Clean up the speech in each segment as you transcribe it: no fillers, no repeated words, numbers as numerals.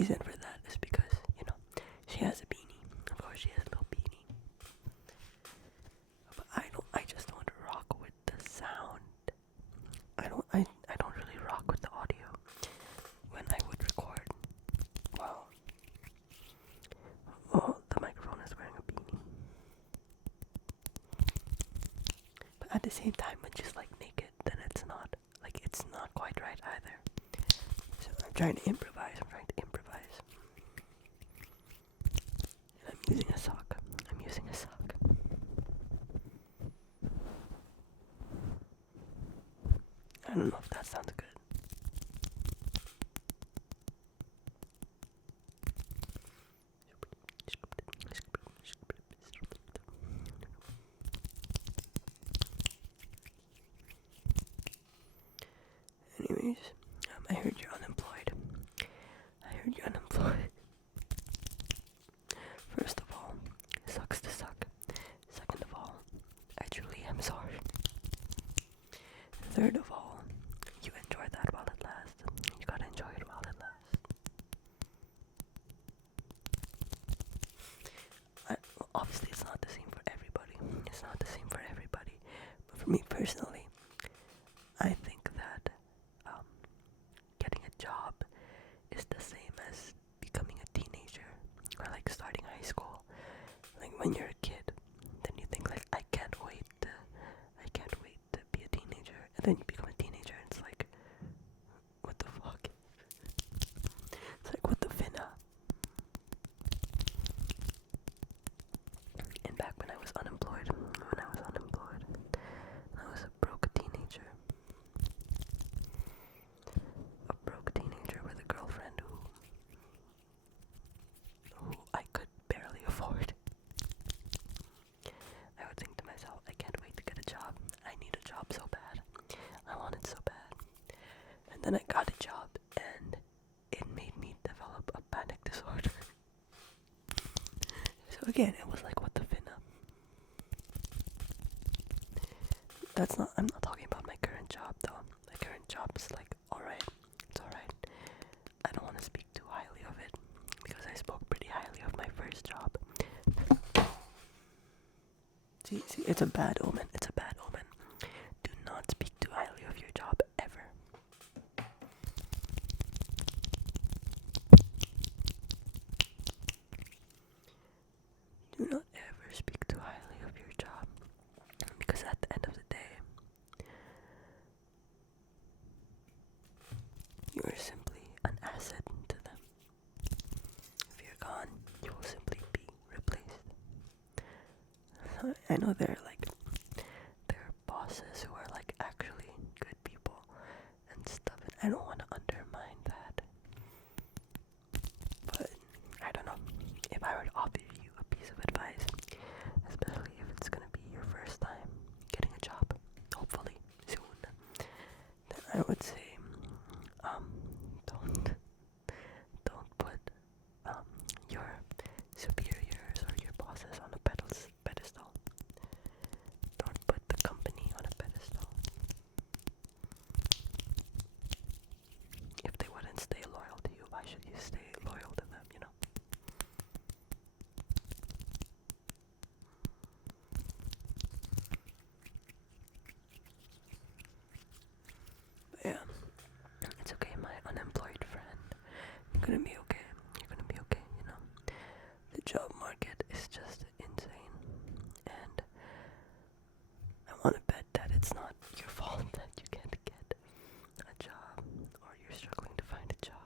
reason for that is because, she has a beanie. Of course she has a little beanie. But I just don't rock with the sound. I don't really rock with the audio when I would record. Well, the microphone is wearing a beanie. But at the same time, when she's like naked, then it's not quite right either. So I'm trying to improvise. And I'm using a sock. I don't know if that sounds good. Anyways, I heard you're unemployed. First of all, it sucks to suck. Second of all, I truly am sorry. Third of all, you enjoy that while it lasts. You gotta enjoy it while it lasts. Obviously, it's not the same for everybody. But for me personally, I think that getting a job is the same as becoming a teenager or like starting high school. Like when you're a kid, then you think like I can't wait to be a teenager, and then you become a teenager and it's like, what the fuck? It's like, what the finna? And back when I was unemployed, I was a broke teenager with a girlfriend who I could barely afford. I would think to myself, I can't wait to get a job. I need a job so bad. I want it so bad. And then I got a job, and it made me develop a panic disorder. So again, it was like, what the finna? I'm not talking about my current job though. My current job is like, alright, it's alright. I don't want to speak too highly of it, because I spoke pretty highly of my first job. See, it's a bad omen. Do not speak too highly of your job, ever. Do not ever speak too highly of your job, because at the end of the day, you are simply an asset to them. If you're gone, you will simply be replaced. I know there are bosses who are like actually good people and stuff, and I don't want to undermine that. But I don't know, if I were to offer you a piece of advice, especially if it's gonna be your first time getting a job, hopefully soon, then I would say, don't put your superiors or your bosses on a pedestal. Don't put the company on a pedestal. If they wouldn't stay loyal to you, why should you stay loyal to them, But yeah, it's okay, my unemployed friend. You're gonna be okay. The job market is just insane, and I want to bet that it's not your fault that you can't get a job, or you're struggling to find a job,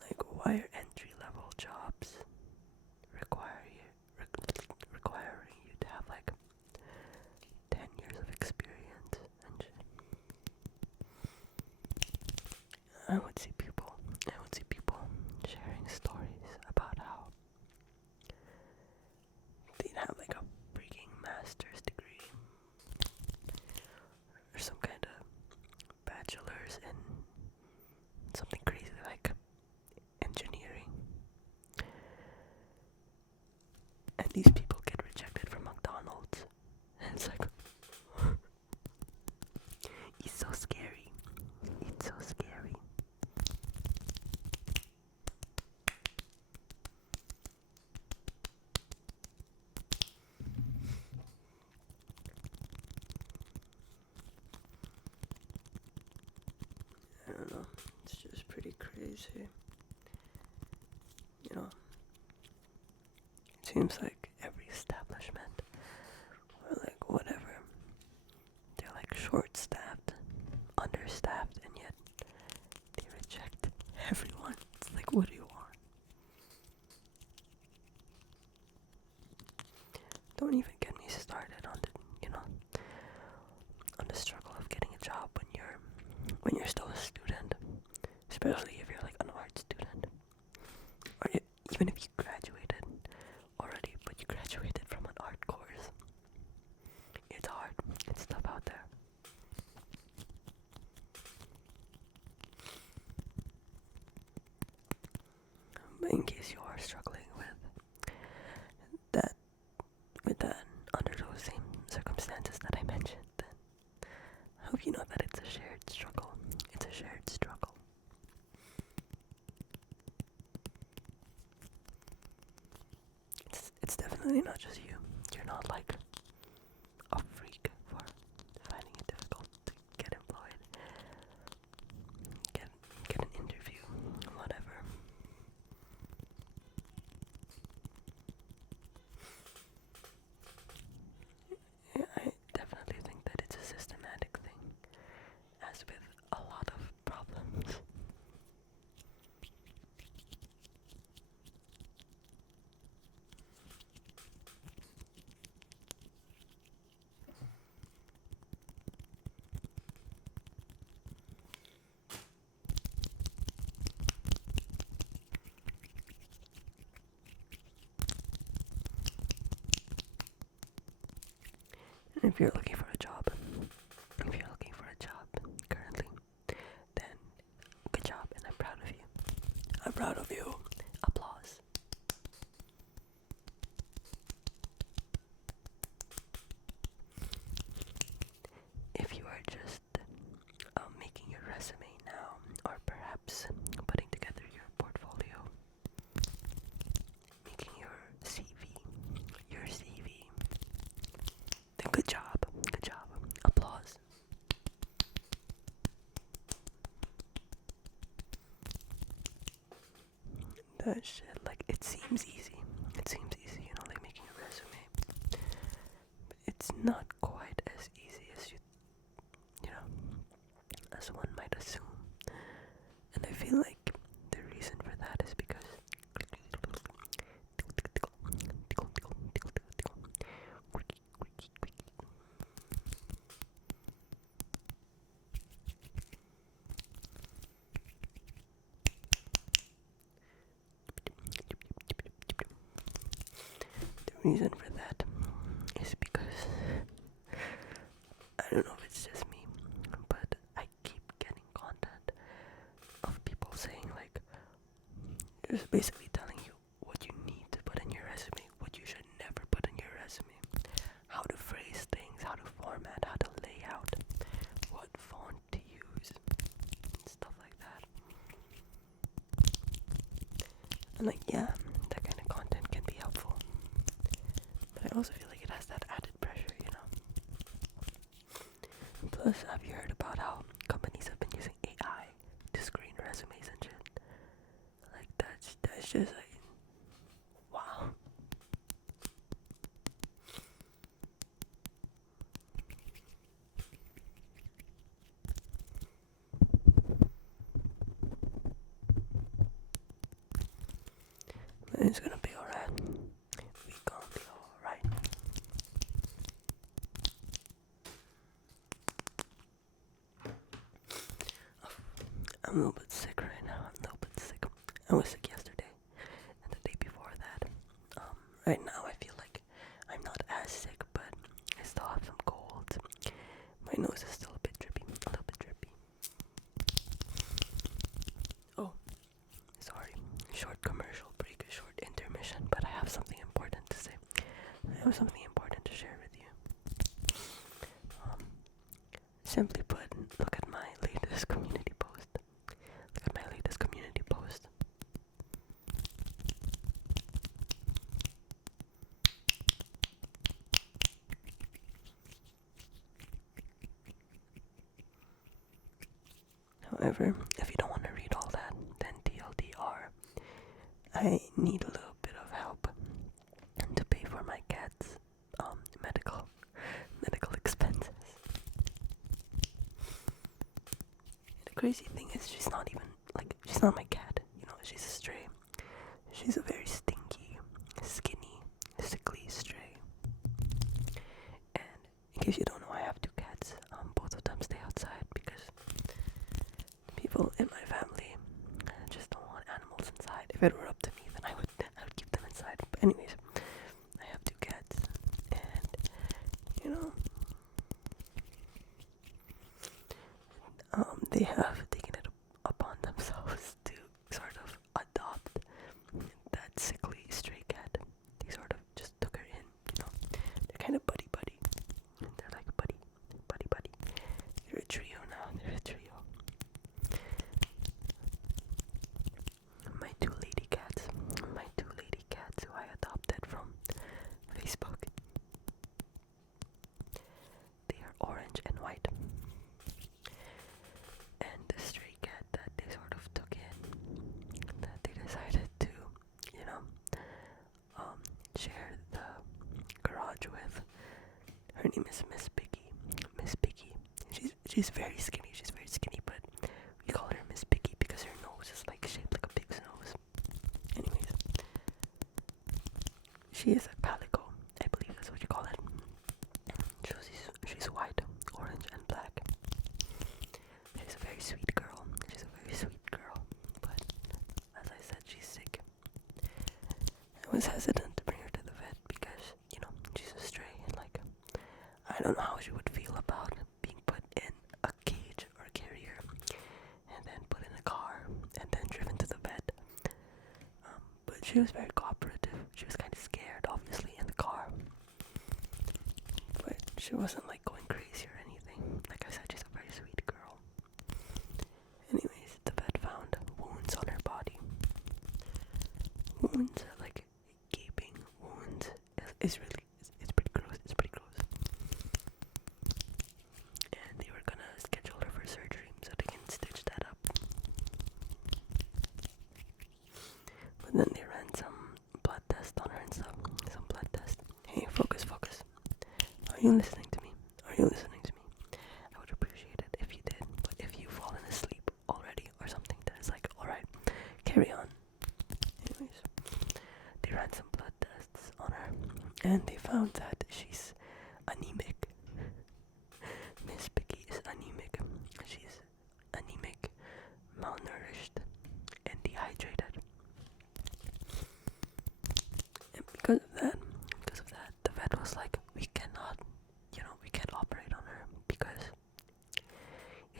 Like, why are entry-level jobs requiring you to have like 10 years of experience and shit? I would see people sharing stories about how they'd have like a freaking master's degree or some kind of bachelor's in something crazy like engineering, and these people get rejected from McDonald's, and it's like, it's so scary. you say? You know, it seems like every establishment, or like whatever, they're like short-staffed, understaffed, and yet they reject everyone. It's like, what do you want? Don't even get me started on the, on the struggle of getting a job when you're still a student, especially if you're like an art student, or even if you graduated already, but you graduated from an art course. It's hard. It's tough out there. But in case you are struggling with that under those same circumstances that I mentioned, then I hope you know that it's a shared struggle. It's a shared struggle. It's definitely not just you. You're not like a freak for finding it difficult to get employed, get an interview, whatever. Yeah, I definitely think that it's a systematic thing, as with a lot of problems. If you're looking for a job, currently, then good job, and I'm proud of you. I'm proud of you. Applause. If you are just making your resume now, or perhaps putting together your portfolio, making your CV, then good job, applause. That shit, like, it seems easy, like making a resume, but it's not quite as easy as as one might assume. And I feel like the reason for that is because the reason for that is because I don't know if it's just me, but I keep getting content of people saying like, just basically telling you what you need to put in your resume, what you should never put in your resume, how to phrase things, how to format, how to lay out, what font to use, and stuff like that. And like, yeah, that kind of content can be helpful, but I also feel like it has that added pressure, Plus, have you heard about how companies have been using AI to screen resumes and shit? Like, that's just like, wow. But it's gonna be alright. We gonna be alright. I'm a little bit sick right now. I was sick yesterday and the day before that. Right now I feel like I'm not as sick, but I still have some colds. My nose is still a little bit drippy. Oh, sorry. Short commercial break, a short intermission, but I have something important to say. I have something important to share with you. Simply put, look at my latest community post. However, if you don't want to read all that, then I need a little bit of help to pay for my cat's medical expenses. The crazy thing is she's not my cat, she's a stray. She's a very stinky, skinny, sickly stray. And in case you don't know, I have two cats. Both of them stay outside because people in my family just don't want animals inside. If it were up to me, then I would keep them inside. But anyways, I have two cats, and they have taken it upon themselves to sort of adopt that sickly stray cat. They sort of just took her in. They're kind of buddy buddy. They're like buddy buddy. They're a trio now. They're a trio. My two lady cats who I adopted from Facebook. They are orange and white. And the stray cat that they sort of took in, that they decided to, share the garage with. Her name is Miss Piggy. Miss Piggy. She's very skinny. But we call her Miss Piggy because her nose is like shaped like a pig's nose. Anyways, she is a calico. I believe that's what you call it. She's white, orange, and black. She's a very sweet girl. But as I said, she's sick. I was hesitant to bring her to the vet because, she's a stray and I don't know how she would feel about being put in a cage or a carrier and then put in a car and then driven to the vet. But she was very cooperative. She was kind of scared, obviously, in the car. But she wasn't going crazy or anything. Like I said, she's a very sweet girl. Anyways, the vet found wounds on her body. Wounds, like gaping wounds. It's pretty gross. And they were gonna schedule her for surgery so they can stitch that up. But then they ran some blood tests on her and stuff. Some blood tests. Hey, focus. Are you listening to me? I would appreciate it if you did. But if you've fallen asleep already or something, then it's alright, carry on. Anyways, they ran some blood tests on her and they found that she's anemic. Miss Piggy is anemic. She's anemic, malnourished, and dehydrated. And because of that, the vet was like, we can't operate on her because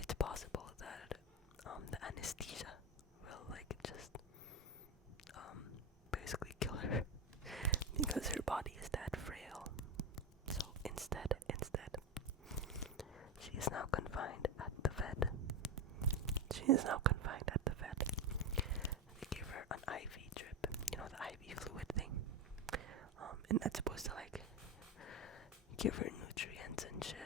it's possible that the anesthesia will just basically kill her because her body is that frail. So instead, she is now confined at the vet. They gave her an IV drip, the IV fluid thing. And that's supposed to give her nutrients and shit.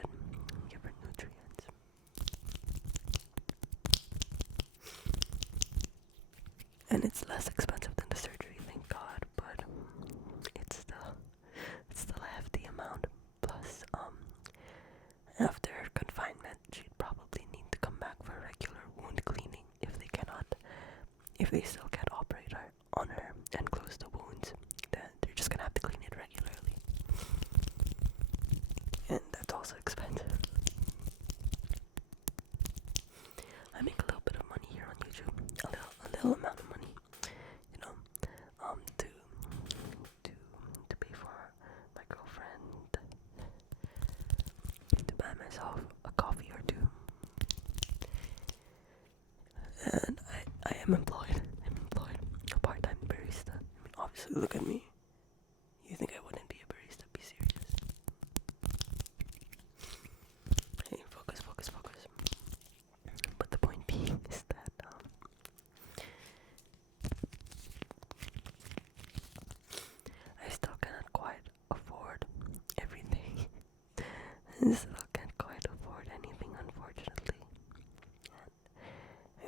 And it's less expensive than the surgery, thank God, but it's still a hefty amount. Plus, after confinement, she'd probably need to come back for regular wound cleaning if they still can't operate on her and close the wounds, then they're just gonna have to clean it regularly. And that's also expensive. I make a little bit of money here on YouTube, a little amount of money, to pay for my girlfriend, to buy myself a coffee or two. And I am employed. A part-time barista. Obviously, look at me. You think I wouldn't be a barista? Be serious. Hey, focus. But the point being is that I still cannot quite afford everything. I still can't quite afford anything, unfortunately.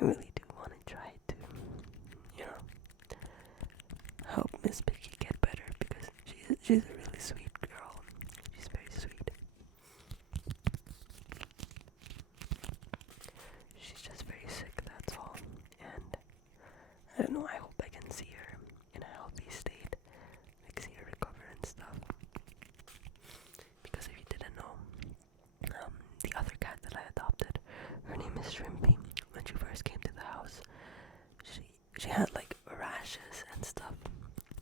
And I really do want to try to, Miss Piggy get better because she's a really sweet girl. She's very sweet. She's just very sick, that's all. And I don't know, I hope I can see her in a healthy state, like see her recover and stuff. Because if you didn't know, the other cat that I adopted, her name is Shrimpy. When she first came to the house, she had like rashes and stuff,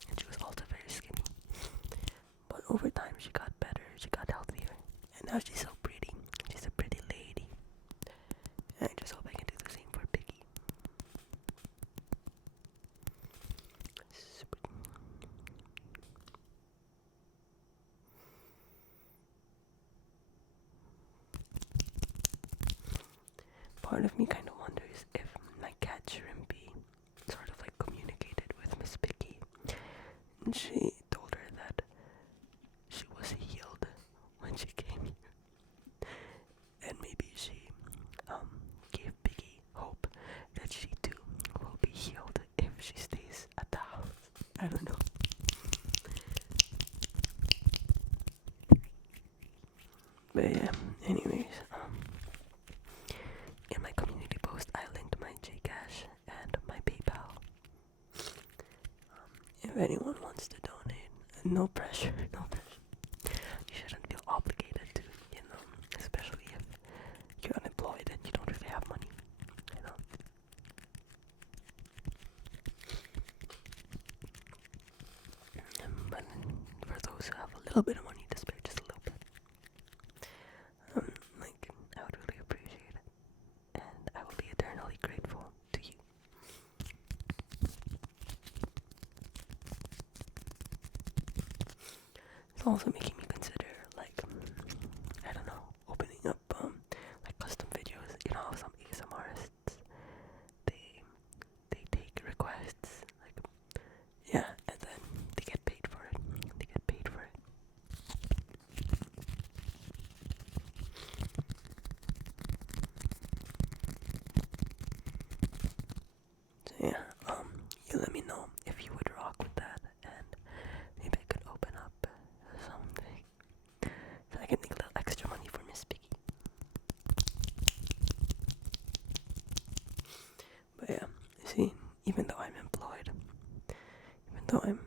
and she was also very skinny. But over time, she got better, she got healthier, and now she's so pretty. She's a pretty lady. And I just hope I can do the same for Piggy. Part of me kind of wonders if my cat Shrimpy sort of like communicated with Miss Piggy, and she told her that she was healed when she came here, and maybe she gave Piggy hope that she too will be healed if she stays at the house. I don't know. But yeah, anyways, in my community post, I linked my Gcash and my PayPal. If anyone wants to donate, no pressure, no pressure. You shouldn't feel obligated to, especially if you're unemployed and you don't really have money, But for those who have a little bit of money to spare, just a little bit, I would really appreciate it, and I will be eternally grateful to you. It's also making me consider, I don't know, opening up, custom videos. You know how some ASMRists, they take requests, yeah, and then they get paid for it. They get paid for it. So yeah, you let me know if you would rock with that, and maybe I could open up something so I can make a little extra money for Miss Piggy. But yeah, see, even though I'm employed, even though I'm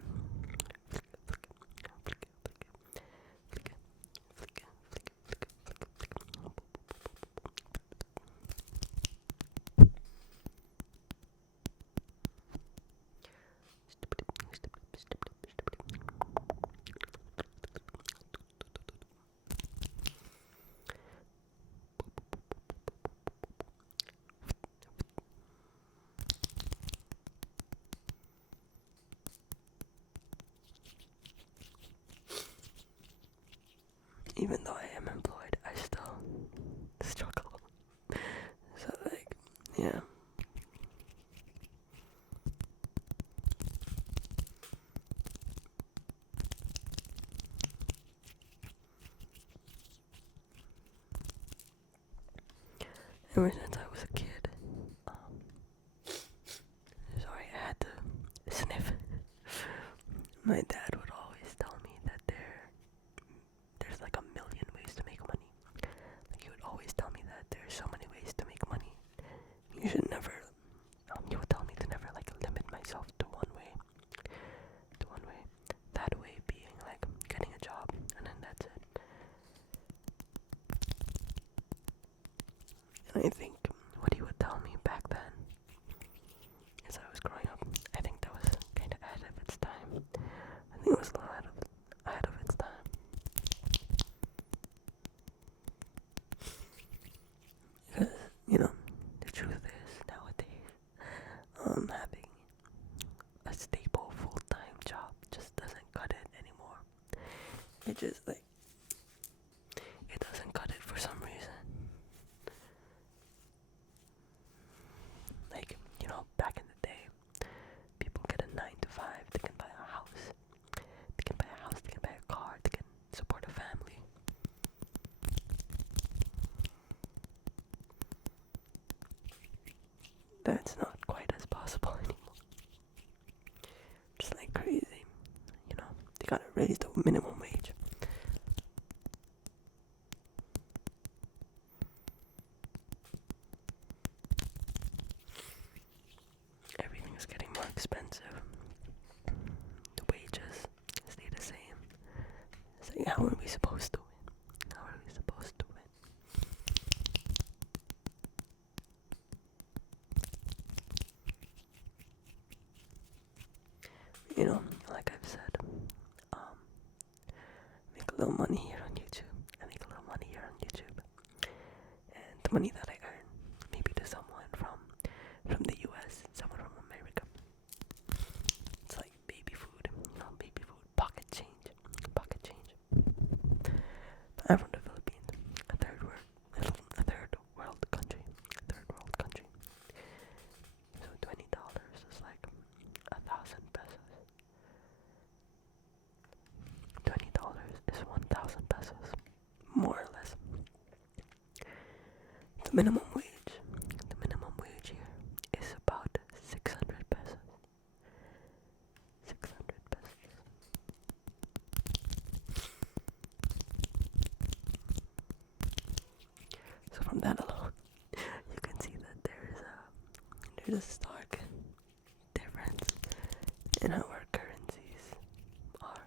even though I am employed, I still struggle. So yeah. Ever since I was a kid, sorry, I had to sniff. My dad would always tell me that there's like a million ways to make money. He would always tell me that there's so many ways to make money. You should never. He would tell me to never limit myself to one way. That way being getting a job, and then that's it. And I think what he would tell me back then, as I was growing up, I think that was kind of ahead of its time. I think it was a little ahead of its time. Because, the truth is, nowadays, having a stable full-time job just doesn't cut it anymore. It just, it doesn't cut it for some reason. Back in the day, people get a 9 to 5, they can buy a house. They can buy a car, they can support a family. That's not quite as possible anymore. Just crazy. They gotta raise the minimum wage. Everything is getting more expensive. The wages stay the same. It's like, how are we supposed to win? How are we supposed to win? You know, like I've said, make a little money here on YouTube. I make a little money here on YouTube. And the money that I earn, maybe to someone from the US, someone from America. It's like baby food, baby food, pocket change. But I'm from the Philippines, a third world country. So $20 is like 1,000 pesos. $20 is 1,000 pesos, more or less. The minimum wage here is about 600 pesos. 600 pesos. So from that alone, you can see that there's a stark difference in how our currencies are.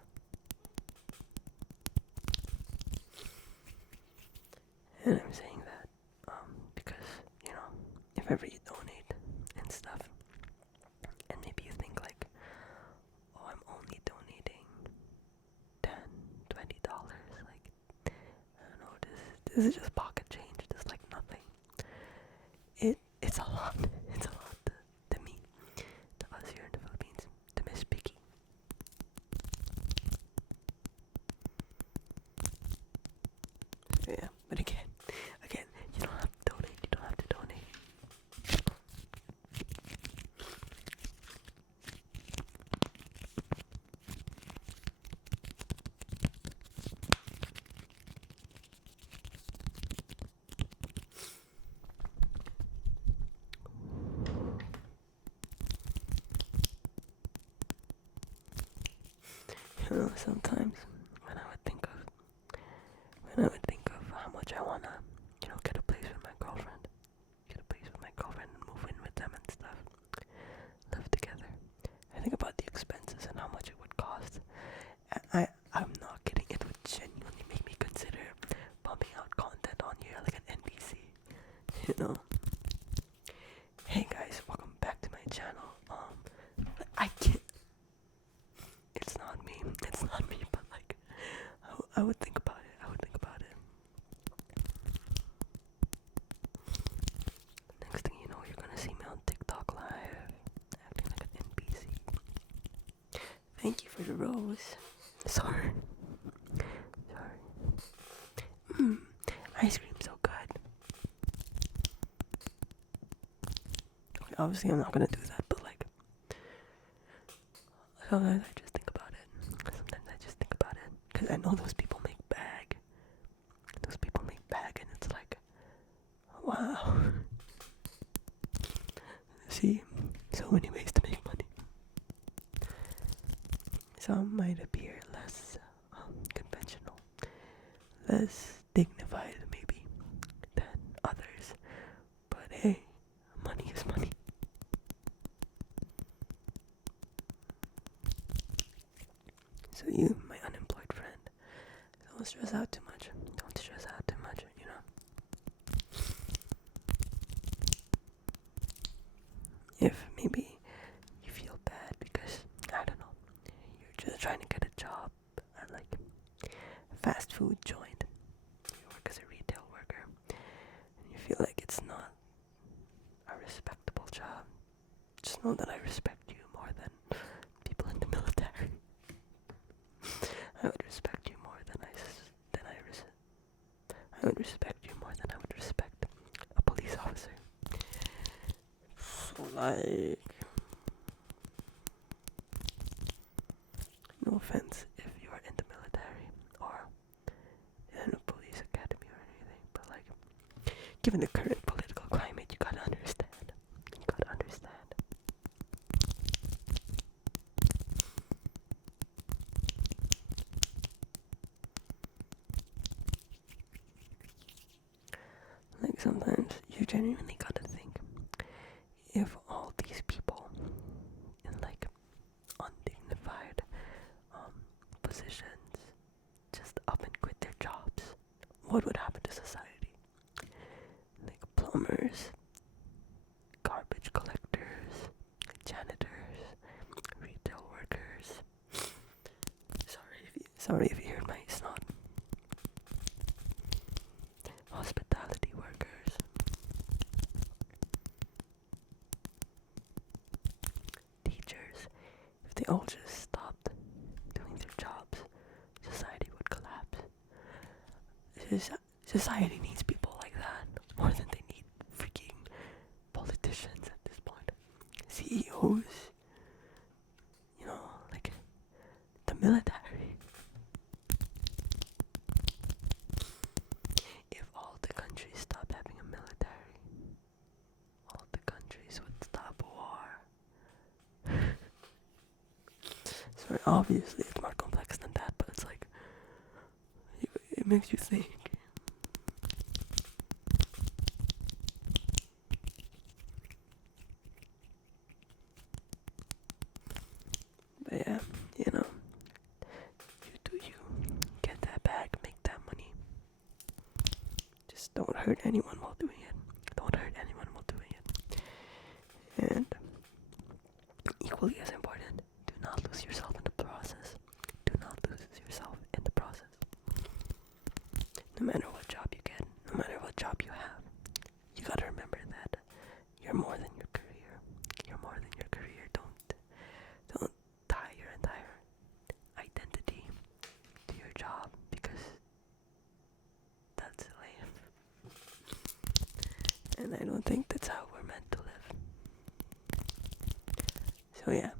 And I'm saying that because, if ever you donate and stuff, and maybe you think like, oh, I'm only donating $10, $20, like, I don't know, this is just pocket change, this is like nothing. It's a lot. It's a lot to me, to us here in the Philippines, to Miss Piggy. So yeah, but again, you don't have to donate. Sometimes when I would think of how much I wanna, get a place with my girlfriend, and move in with them and stuff, live together. I think about the expenses and how much it would cost. I'm not kidding. It would genuinely make me consider pumping out content on here like an NPC. Hey guys, welcome back to my channel. I can't. It's not me, but like, I would think about it. Next thing you know, you're gonna see me on TikTok live, acting like an NPC. Thank you for the rose. Sorry. Ice cream so good. Okay, obviously I'm not gonna do that, but like, sometimes I just think about it. Because I know those people make bag. And it's like, wow. See, so many ways to make money. Some might appear less conventional, less dignified maybe than others. But hey, money is money. So you, my unemployed friend, don't stress out too much. If maybe you feel bad because, I don't know, you're just trying to get a job at like a fast food joint. You work as a retail worker and you feel like it's not a respectable job. Just know that I respect you more than people in the military. I would respect you more than I would respect you more than I would respect a police officer. So like, no offense if you are in the military or in a police academy or anything, but like, given the current political climate, you gotta understand. like sometimes you genuinely gotta think, if all these people in like undignified positions just up and quit their jobs, what would happen to society? Like plumbers, garbage collectors, janitors, retail workers. Sorry if you heard my snot. Hospitality workers, teachers. If they all just stopped doing their jobs, society would collapse. Society needs people like that more than they need freaking politicians at this point. CEOs, like the military. If all the countries stopped having a military, all the countries would stop war. Sorry, obviously it's more complex than that, but it's like, it makes you think. But yeah, you do you. Get that bag, make that money. Just don't hurt anyone while doing it. Don't hurt anyone while doing it. And equally as important, do not lose yourself in the process. Do not lose yourself in the process. No matter what job you get, no matter what job you have, you gotta remember that you're more than your career. You're more than your career. Don't tie your entire identity to your job, because that's lame. And I don't think that's how we're meant to live. So yeah,